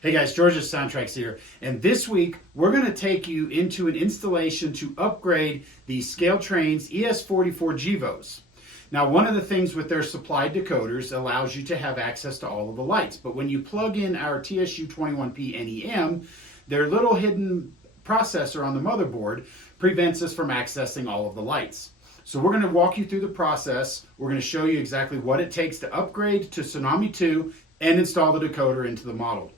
Hey guys, George of SoundTraxx here, and this week we're going to take you into an installation to upgrade the Scale Trains ES44 GEVOs. Now, one of the things with their supplied decoders allows you to have access to all of the lights, but when you plug in our TSU-21P NEM, their little hidden processor on the motherboard prevents us from accessing all of the lights. So we're going to walk you through the process. We're going to show you exactly what it takes to upgrade to Tsunami2 and install the decoder into the model.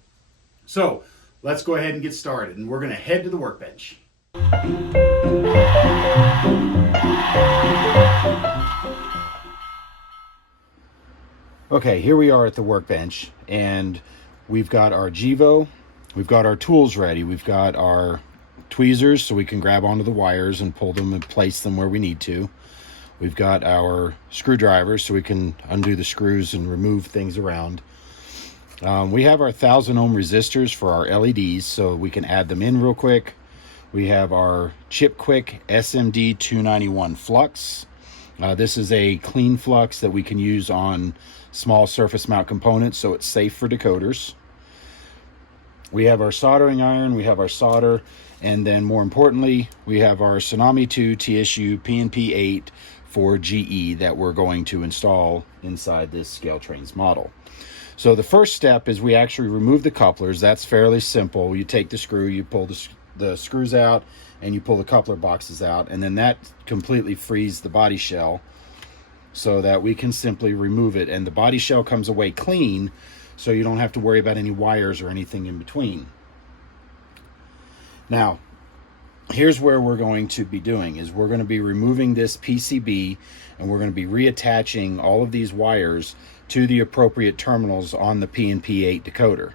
So let's go ahead and get started, and we're going to head to the workbench. Okay, here we are at the workbench, and we've got our GEVO, we've got our tools ready, we've got our tweezers so we can grab onto the wires and pull them and place them where we need to. We've got our screwdrivers so we can undo the screws and remove things around. We have our 1000 ohm resistors for our LEDs so we can add them in real quick. We have our Chip Quick SMD 291 flux. This is a clean flux that we can use on small surface mount components, so it's safe for decoders. We have our soldering iron, we have our solder, and then more importantly, we have our Tsunami2 TSU-PNP8 for GE that we're going to install inside this Scale Trains model. So the first step is we actually remove the couplers. That's fairly simple. You take the screw, you pull the screws out, and you pull the coupler boxes out, and then that completely frees the body shell so that we can simply remove it. And the body shell comes away clean, so you don't have to worry about any wires or anything in between. Now, here's where we're going to be doing is we're going to be removing this PCB, and we're going to be reattaching all of these wires to the appropriate terminals on the PNP8 decoder.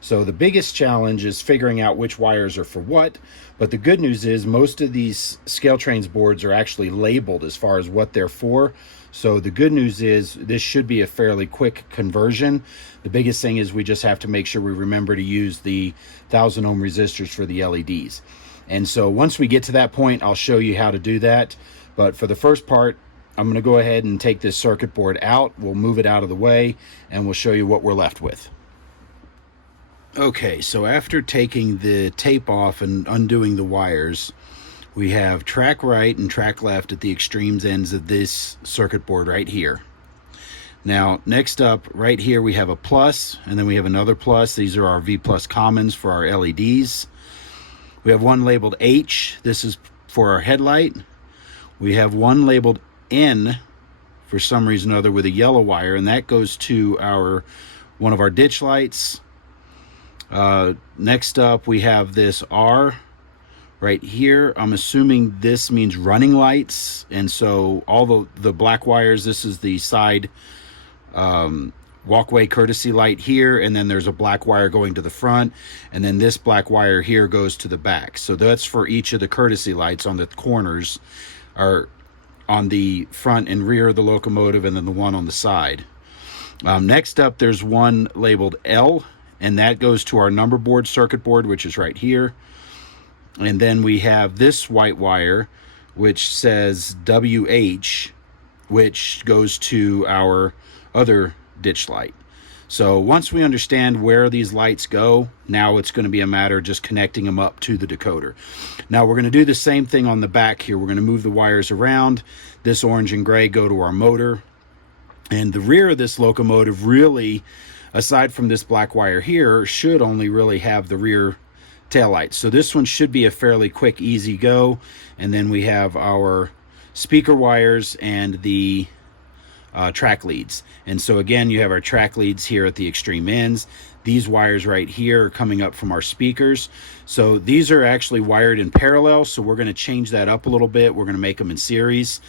So the biggest challenge is figuring out which wires are for what, but the good news is most of these Scale Trains boards are actually labeled as far as what they're for. So the good news is this should be a fairly quick conversion. The biggest thing is we just have to make sure we remember to use the 1000 ohm resistors for the LEDs. And so once we get to that point, I'll show you how to do that. But for the first part, I'm going to go ahead and take this circuit board out. We'll move it out of the way, and we'll show you what we're left with. Okay, so after taking the tape off and undoing the wires, we have track right and track left at the extremes ends of this circuit board right here. Now, next up, right here, we have a plus, and then we have another plus. These are our V plus commons for our LEDs. We have one labeled H. This is for our headlight. We have one labeled N for some reason or other with a yellow wire, and that goes to one of our ditch lights. Next up, we have this R right here. I'm assuming this means running lights, and so all the black wires, this is the side walkway courtesy light here, and then there's a black wire going to the front, and then this black wire here goes to the back. So that's for each of the courtesy lights on the corners, or on the front and rear of the locomotive, and then the one on the side. Next up, there's one labeled L, and that goes to our number board circuit board, which is right here. And then we have this white wire, which says WH, which goes to our other ditch light. So once we understand where these lights go, now it's going to be a matter of just connecting them up to the decoder. Now we're going to do the same thing on the back here. We're going to move the wires around. This orange and gray go to our motor. And the rear of this locomotive really, aside from this black wire here, should only really have the rear tail lights. So this one should be a fairly quick, easy go. And then we have our speaker wires and the track leads. And so again, you have our track leads here at the extreme ends. These wires right here are coming up from our speakers. So these are actually wired in parallel, so we're going to change that up a little bit. We're going to make them in series,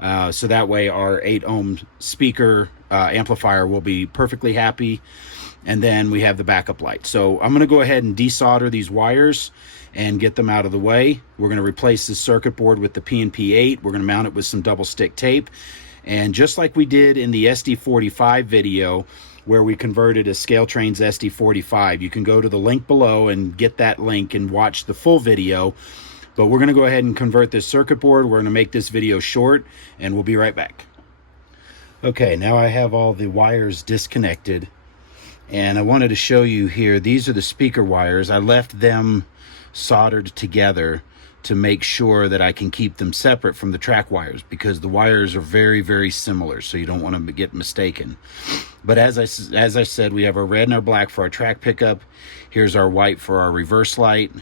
so that way our 8 ohm speaker amplifier will be perfectly happy. And then we have the backup light. So I'm going to go ahead and desolder these wires and get them out of the way. We're going to replace this circuit board with the PNP8. We're going to mount it with some double stick tape. And just like we did in the SD45 video where we converted a Scale Trains SD45, you can go to the link below and get that link and watch the full video. But we're going to go ahead and convert this circuit board. We're going to make this video short, and we'll be right back. Okay, now I have all the wires disconnected. And I wanted to show you here, these are the speaker wires. I left them soldered together to make sure that I can keep them separate from the track wires, because the wires are very, very similar, so you don't want to get mistaken. But as I said, we have our red and our black for our track pickup. Here's our white for our reverse light,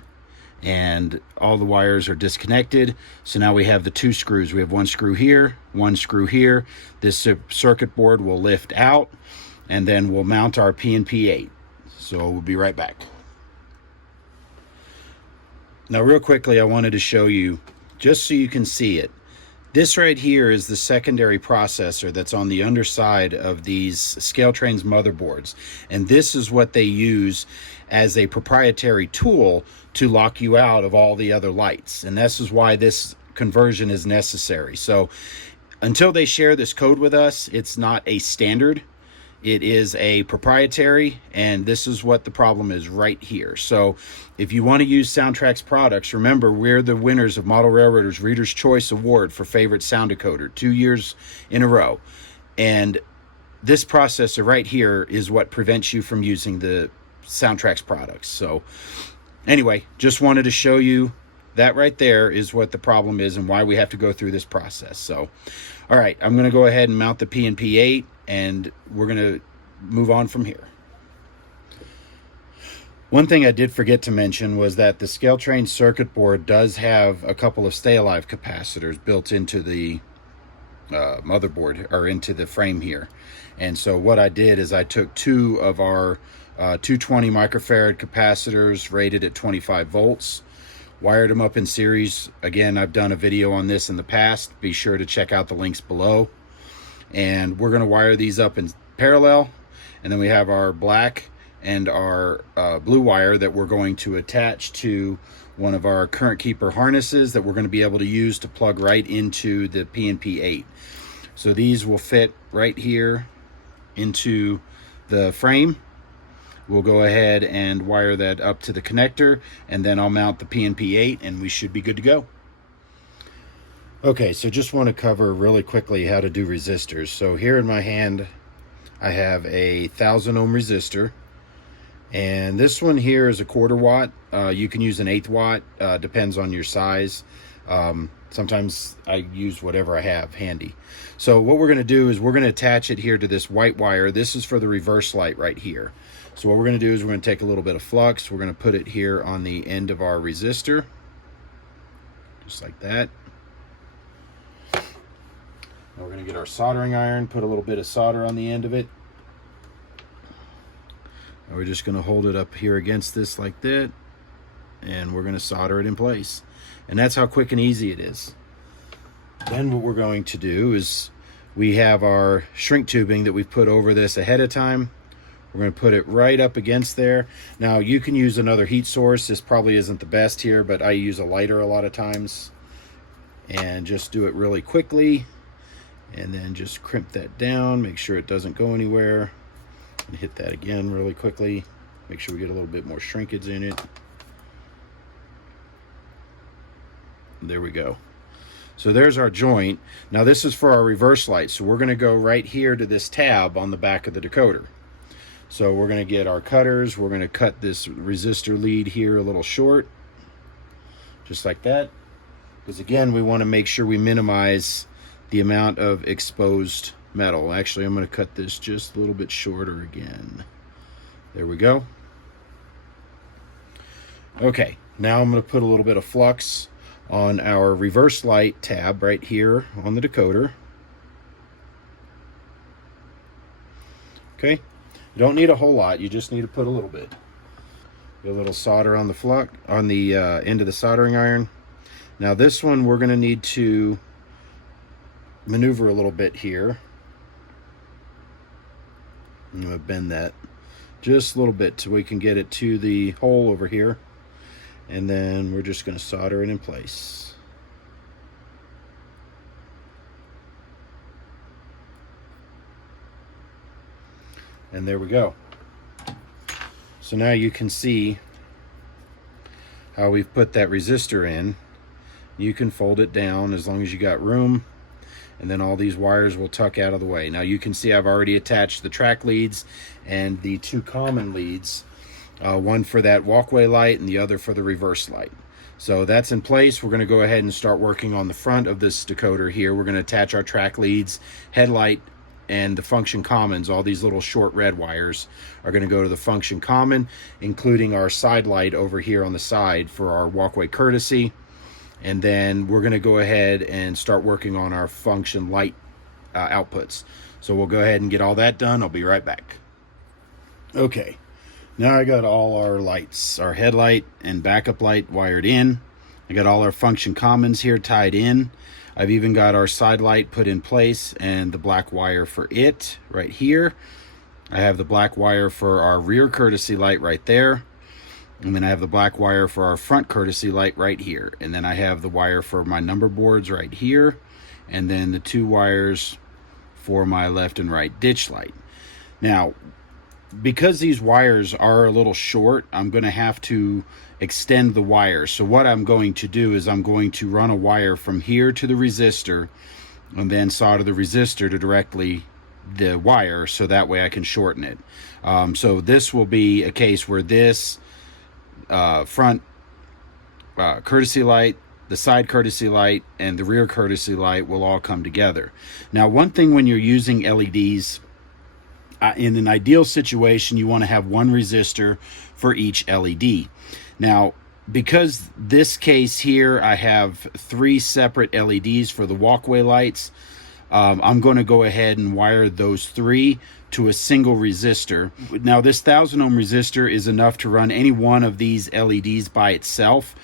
and all the wires are disconnected. So now we have the two screws. We have one screw here, one screw here. This circuit board will lift out, and then we'll mount our PNP8. So we'll be right back. Now, real quickly, I wanted to show you, just so you can see it. This right here is the secondary processor that's on the underside of these Scale Trains motherboards. And this is what they use as a proprietary tool to lock you out of all the other lights. And this is why this conversion is necessary. So until they share this code with us, it's not a standard. It is a proprietary, and this is what the problem is right here. So if you want to use SoundTraxx products, remember, we're the winners of Model Railroader's Reader's Choice Award for favorite sound decoder 2 years in a row. And this processor right here is what prevents you from using the SoundTraxx products. So anyway, just wanted to show you that right there is what the problem is and why we have to go through this process. So, all right, I'm going to go ahead and mount the PNP8, and we're going to move on from here. One thing I did forget to mention was that the Scale Train circuit board does have a couple of stay alive capacitors built into the motherboard, or into the frame here. And so what I did is I took two of our 220 microfarad capacitors rated at 25 volts, wired them up in series. Again, I've done a video on this in the past. Be sure to check out the links below. And we're going to wire these up in parallel. And then we have our black and our blue wire that we're going to attach to one of our current keeper harnesses that we're going to be able to use to plug right into the PNP8. So these will fit right here into the frame. We'll go ahead and wire that up to the connector, and then I'll mount the PNP8 and we should be good to go. Okay, so just want to cover really quickly how to do resistors. So here in my hand, I have a 1000 ohm resistor, and this one here is a 1/4 watt. You can use an 1/8 watt, depends on your size. Sometimes I use whatever I have handy. So what we're going to do is we're going to attach it here to this white wire. This is for the reverse light right here. So what we're going to do is we're going to take a little bit of flux. We're going to put it here on the end of our resistor, just like that. Now we're going to get our soldering iron, put a little bit of solder on the end of it. And we're just going to hold it up here against this like that, and we're going to solder it in place. And that's how quick and easy it is. Then what we're going to do is we have our shrink tubing that we've put over this ahead of time. We're going to put it right up against there. Now you can use another heat source. This probably isn't the best here, but I use a lighter a lot of times. And just do it really quickly. And then just crimp that down. Make sure it doesn't go anywhere. And hit that again really quickly. Make sure we get a little bit more shrinkage in it. There we go. So there's our joint. Now this is for our reverse light. So we're going to go right here to this tab on the back of the decoder. So we're going to get our cutters. We're going to cut this resistor lead here a little short, just like that. Because again, we want to make sure we minimize the amount of exposed metal. Actually, I'm going to cut this just a little bit shorter again. There we go. Okay, now I'm going to put a little bit of flux on our reverse light tab right here on the decoder. Okay, you don't need a whole lot, you just need to put a little bit. Get a little solder on the flux on the end of the soldering iron. Now this one we're going to need to maneuver a little bit here. I'm going to bend that just a little bit so we can get it to the hole over here. And then we're just going to solder it in place. And there we go. So now you can see how we've put that resistor in. You can fold it down as long as you got room. and then all these wires will tuck out of the way. Now you can see I've already attached the track leads and the two common leads, one for that walkway light and the other for the reverse light. So that's in place. We're going to go ahead and start working on the front of this decoder here. We're going to attach our track leads, headlight, and the function commons. All these little short red wires are going to go to the function common, including our side light over here on the side for our walkway courtesy. And then we're going to go ahead and start working on our function light outputs. So we'll go ahead and get all that done. I'll be right back. Okay, now I got all our lights, our headlight and backup light wired in. I got all our function commons here tied in. I've even got our side light put in place and the black wire for it right here. I have the black wire for our rear courtesy light right there. And then I have the black wire for our front courtesy light right here. And then I have the wire for my number boards right here. And then the two wires for my left and right ditch light. Now, because these wires are a little short, I'm going to have to extend the wire. So what I'm going to do is I'm going to run a wire from here to the resistor and then solder the resistor to directly the wire, so that way I can shorten it. So this will be a case where this front courtesy light, the side courtesy light, and the rear courtesy light will all come together. Now, one thing when you're using LEDs, in an ideal situation, you want to have one resistor for each LED. Now, because this case here, I have 3 separate LEDs for the walkway lights, I'm going to go ahead and wire those 3 to a single resistor. Now, this 1000 ohm resistor is enough to run any one of these LEDs by itself.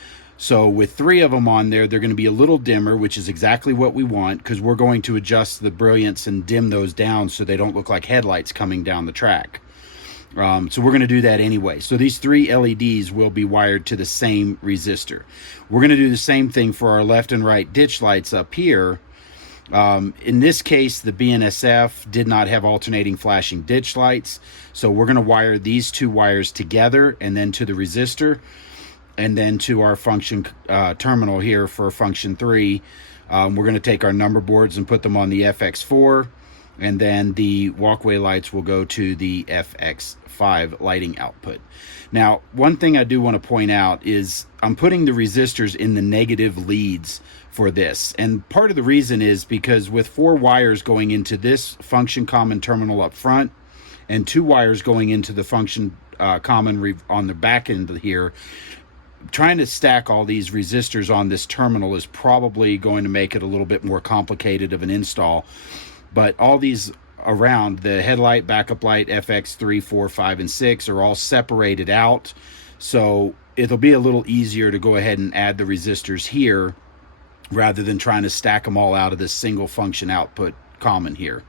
So with 3 of them on there, they're going to be a little dimmer, which is exactly what we want, because we're going to adjust the brilliance and dim those down so they don't look like headlights coming down the track. So we're going to do that anyway. So these 3 LEDs will be wired to the same resistor. We're going to do the same thing for our left and right ditch lights up here. In this case, the BNSF did not have alternating flashing ditch lights. So we're going to wire these 2 wires together and then to the resistor, and then to our function terminal here for function 3. We're going to take our number boards and put them on the FX4, and then the walkway lights will go to the FX5 lighting output. Now, one thing I do want to point out is I'm putting the resistors in the negative leads for this. And part of the reason is because with 4 wires going into this function common terminal up front and 2 wires going into the function common on the back end here, trying to stack all these resistors on this terminal is probably going to make it a little bit more complicated of an install. But all these around, the headlight, backup light, FX 3, 4, 5, and 6 are all separated out. So it'll be a little easier to go ahead and add the resistors here rather than trying to stack them all out of this single function output common here.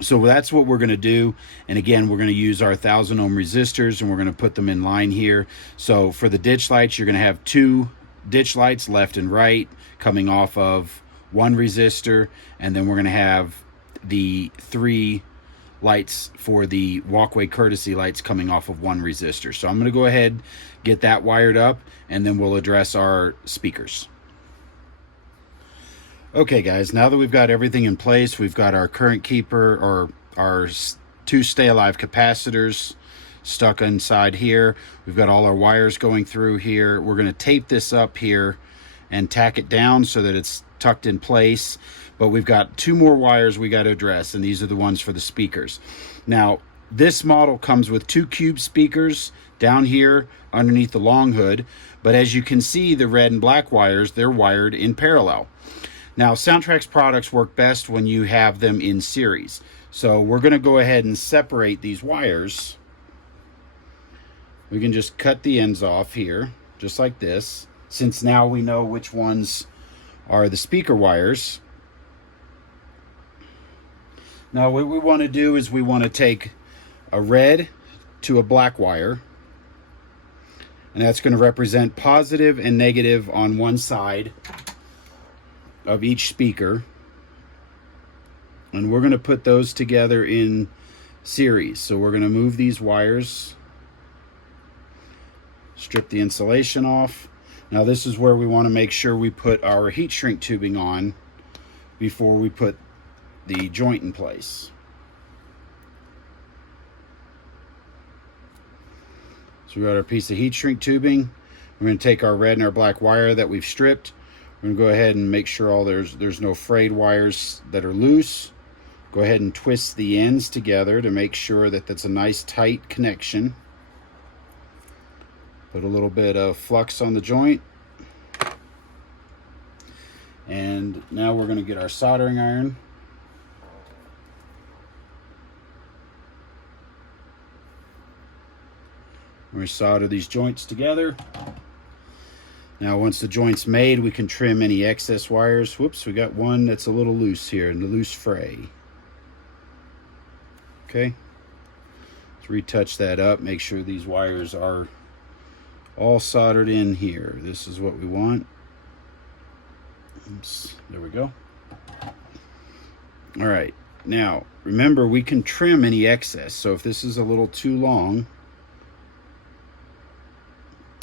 So that's what we're going to do. And again, we're going to use our 1000 ohm resistors and we're going to put them in line here. So for the ditch lights, you're going to have 2 ditch lights left and right coming off of 1 resistor. And then we're going to have the 3 lights for the walkway courtesy lights coming off of 1 resistor. So I'm going to go ahead, get that wired up, and then we'll address our speakers. Okay guys, now that we've got everything in place, we've got our current keeper, or our 2 stay alive capacitors stuck inside here. We've got all our wires going through here. We're going to tape this up here and tack it down so that it's tucked in place. But we've got 2 more wires we got to address, and these are the ones for the speakers. Now, this model comes with 2 cube speakers down here underneath the long hood, but as you can see, the red and black wires, they're wired in parallel. Now, SoundTraxx products work best when you have them in series. So we're going to go ahead and separate these wires. We can just cut the ends off here, just like this, since now we know which ones are the speaker wires. Now, what we want to do is we want to take a red to a black wire, and that's going to represent positive and negative on one side of each speaker, and we're going to put those together in series. So we're going to move these wires, strip the insulation off. Now this is where we want to make sure we put our heat shrink tubing on before we put the joint in place. So we got our piece of heat shrink tubing. We're going to take our red and our black wire that we've stripped. We're going to go ahead and make sure there's no frayed wires that are loose. Go ahead and twist the ends together to make sure that that's a nice tight connection. Put a little bit of flux on the joint. And now we're going to get our soldering iron. We're going to solder these joints together. Now once the joint's made, we can trim any excess wires. Whoops, we got one that's a little loose here, and the loose fray. Okay, let's retouch that up, make sure these wires are all soldered in here. This is what we want. Oops, there we go. All right, now remember, we can trim any excess. So if this is a little too long,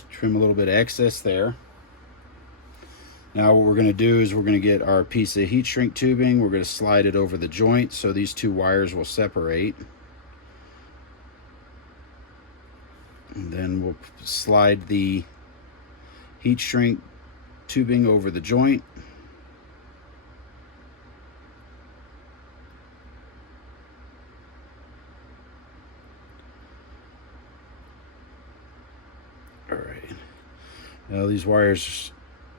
trim a little bit of excess there. Now what we're going to do is we're going to get our piece of heat shrink tubing. We're going to slide it over the joint so these two wires will separate. And then we'll slide the heat shrink tubing over the joint. All right. Now these wires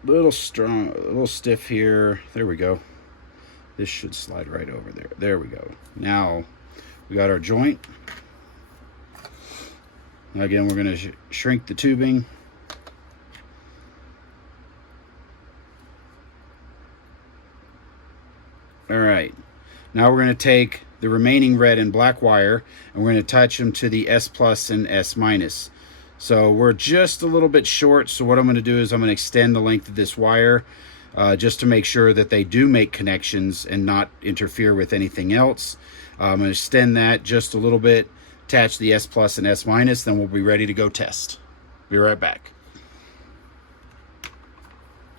a little strong, a little stiff here. There we go. This should slide right over there. There we go. Now we got our joint. Now again, we're going to shrink the tubing. All right. Now we're going to take the remaining red and black wire and we're going to attach them to the S plus and S minus. So we're just a little bit short, so what I'm going to do is I'm going to extend the length of this wire just to make sure that they do make connections and not interfere with anything else. I'm going to extend that just a little bit, attach the S plus and S minus, then we'll be ready to go test. Be right back.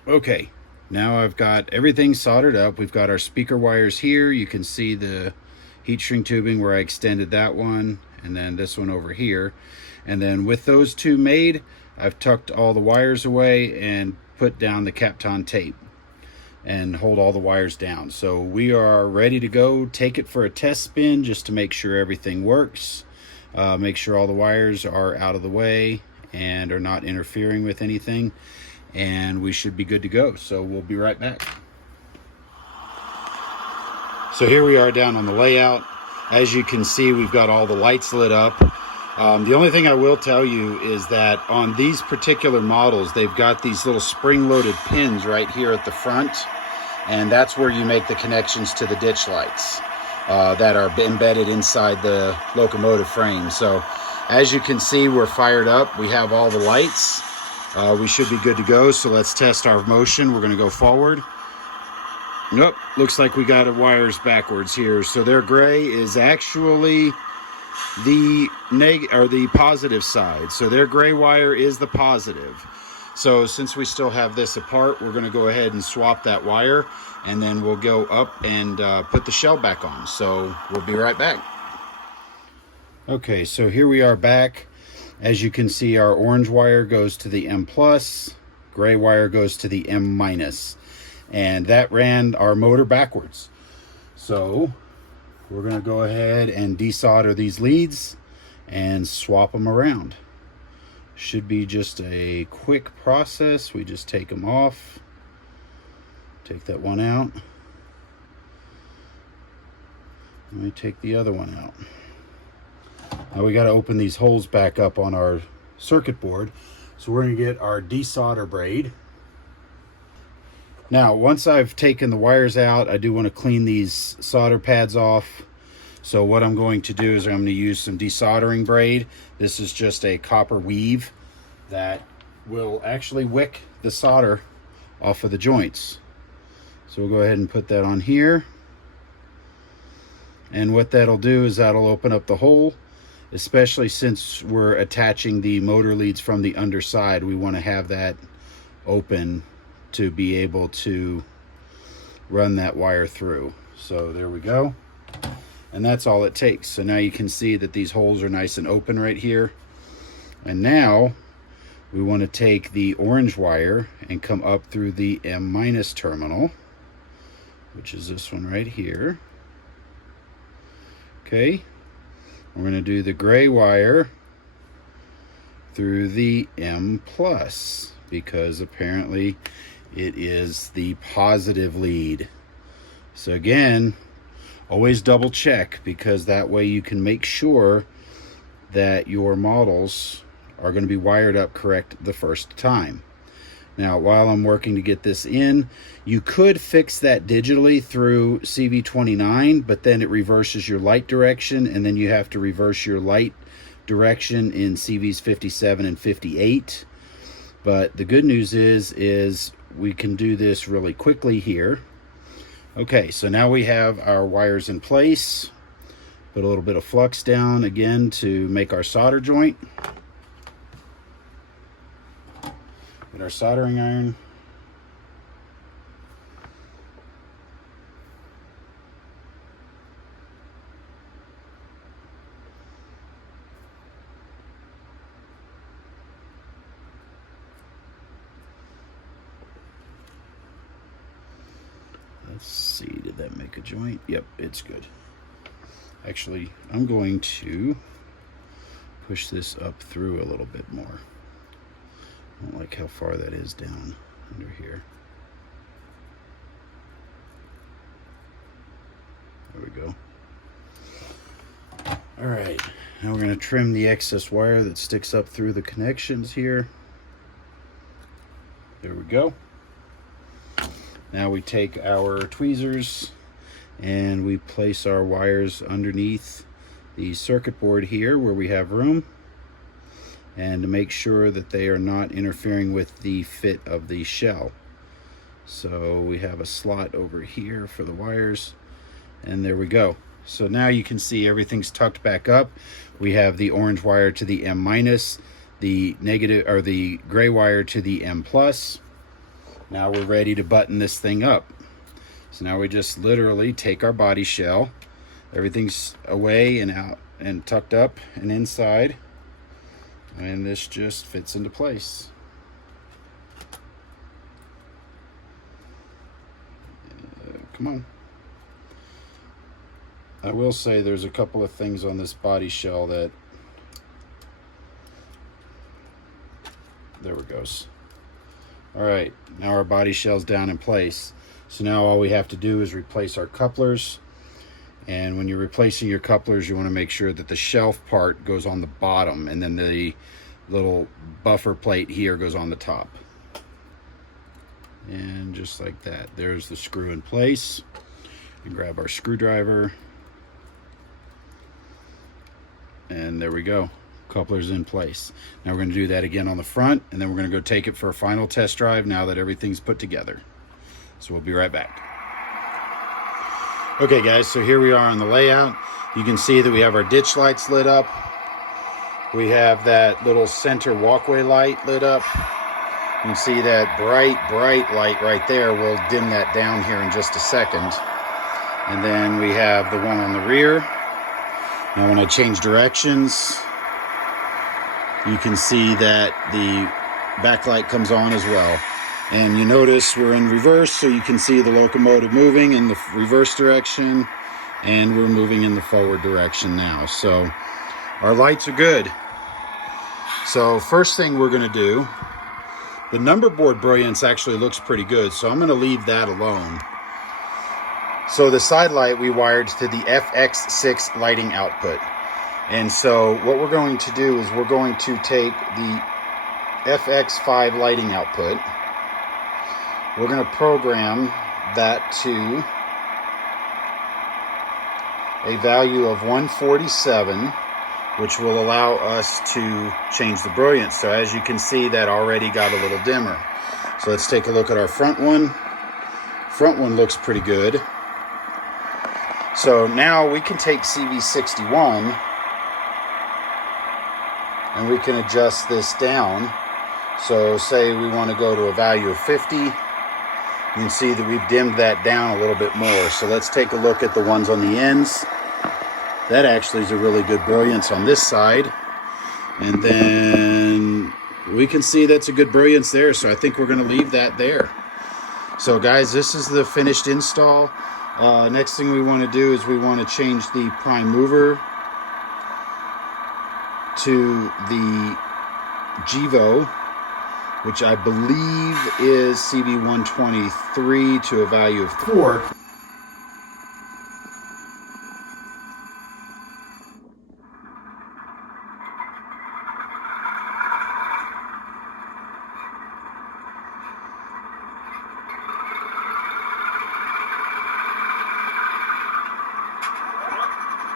Okay, now I've got everything soldered up. We've got our speaker wires here. You can see the heat shrink tubing where I extended that one, and then this one over here. And then with those two made, I've tucked all the wires away and put down the Kapton tape and hold all the wires down. So we are ready to go. Take it for a test spin just to make sure everything works. Make sure all the wires are out of the way and are not interfering with anything. And we should be good to go. So we'll be right back. So here we are down on the layout. As you can see, we've got all the lights lit up. The only thing I will tell you is that on these particular models, they've got these little spring-loaded pins right here at the front, and that's where you make the connections to the ditch lights that are embedded inside the locomotive frame. So as you can see, we're fired up. We have all the lights. We should be good to go, so let's test our motion. We're going to go forward. Nope, looks like we got the wires backwards here. So their gray is actually the positive side. So their gray wire is the positive. So since we still have this apart, we're going to go ahead and swap that wire, and then we'll go up and put the shell back on. So we'll be right back. Okay, so here we are back. As you can see, our orange wire goes to the M plus, gray wire goes to the M minus, and that ran our motor backwards. So we're going to go ahead and desolder these leads and swap them around. Should be just a quick process. We just take them off, take that one out, and we take the other one out. Now we got to open these holes back up on our circuit board. So we're going to get our desolder braid. Now, once I've taken the wires out, I do want to clean these solder pads off. So what I'm going to do is I'm going to use some desoldering braid. This is just a copper weave that will actually wick the solder off of the joints. So we'll go ahead and put that on here. And what that'll do is that'll open up the hole, especially since we're attaching the motor leads from the underside. We want to have that open to be able to run that wire through. So there we go. And that's all it takes. So now you can see that these holes are nice and open right here. And now we want to take the orange wire and come up through the M- terminal, which is this one right here. Okay. We're going to do the gray wire through the M+, because apparently it is the positive lead. So again, always double check, because that way you can make sure that your models are going to be wired up correct the first time. Now, while I'm working to get this in, you could fix that digitally through CV29, but then it reverses your light direction, and then you have to reverse your light direction in CVs 57 and 58. But the good news is we can do this really quickly here. Okay, so now we have our wires in place. Put a little bit of flux down again to make our solder joint. Get our soldering iron. Let's see, did that make a joint? Yep, it's good. Actually, I'm going to push this up through a little bit more. I don't like how far that is down under here. There we go. All right, now we're going to trim the excess wire that sticks up through the connections here. There we go. Now we take our tweezers and we place our wires underneath the circuit board here where we have room, and to make sure that they are not interfering with the fit of the shell. So we have a slot over here for the wires, and there we go. So now you can see everything's tucked back up. We have the orange wire to the M-, the negative, or the gray wire to the M+. Now we're ready to button this thing up. So now we just literally take our body shell, everything's away and out and tucked up and inside, and this just fits into place. Come on. I will say there's a couple of things on this body shell that, there it goes. All right, now our body shell's down in place. So now all we have to do is replace our couplers. And when you're replacing your couplers, you want to make sure that the shelf part goes on the bottom, and then the little buffer plate here goes on the top. And just like that, there's the screw in place. And grab our screwdriver. And there we go. Couplers in place. Now we're going to do that again on the front, and then we're going to go take it for a final test drive now that everything's put together. So we'll be right back. Okay guys, so here we are on the layout. You can see that we have our ditch lights lit up. We have that little center walkway light lit up. You can see that bright light right there. We'll dim that down here in just a second. And then we have the one on the rear. Now when I change directions, you can see that the backlight comes on as well. And you notice we're in reverse, so you can see the locomotive moving in the reverse direction, and we're moving in the forward direction now. So our lights are good. So first thing we're going to do, the number board brilliance actually looks pretty good, so I'm going to leave that alone. So the side light we wired to the FX6 lighting output. And so what we're going to do is we're going to take the FX5 lighting output. We're going to program that to a value of 147, which will allow us to change the brilliance. So as you can see, that already got a little dimmer. So let's take a look at our front one. Front one looks pretty good. So now we can take CV61 and we can adjust this down. So say we want to go to a value of 50. You can see that we've dimmed that down a little bit more. So let's take a look at the ones on the ends. That actually is a really good brilliance on this side. And then we can see that's a good brilliance there. So I think we're going to leave that there. So guys, this is the finished install. Next thing we want to do is we want to change the prime mover to the GEVO, which I believe is CB123 to a value of 4.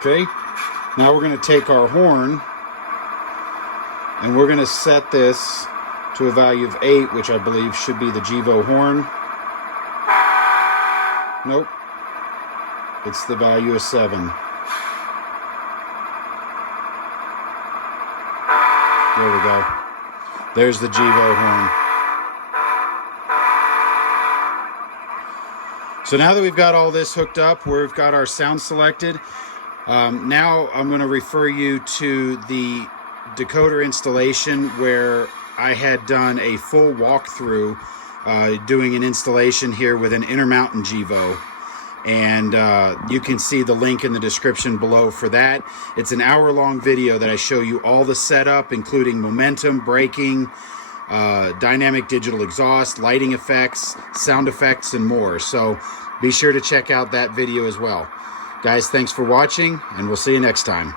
Okay, now we're going to take our horn and we're going to set this to a value of 8, which I believe should be the GEVO horn. Nope, it's the value of 7. There we go. There's the GEVO horn. So now that we've got all this hooked up, we've got our sound selected. Now I'm going to refer you to the decoder installation where I had done a full walkthrough doing an installation here with an Intermountain GEVO, and you can see the link in the description below for that. It's an hour-long video that I show you all the setup, including momentum, braking, dynamic digital exhaust, lighting effects, sound effects, and more. So be sure to check out that video as well. Guys, thanks for watching, and we'll see you next time.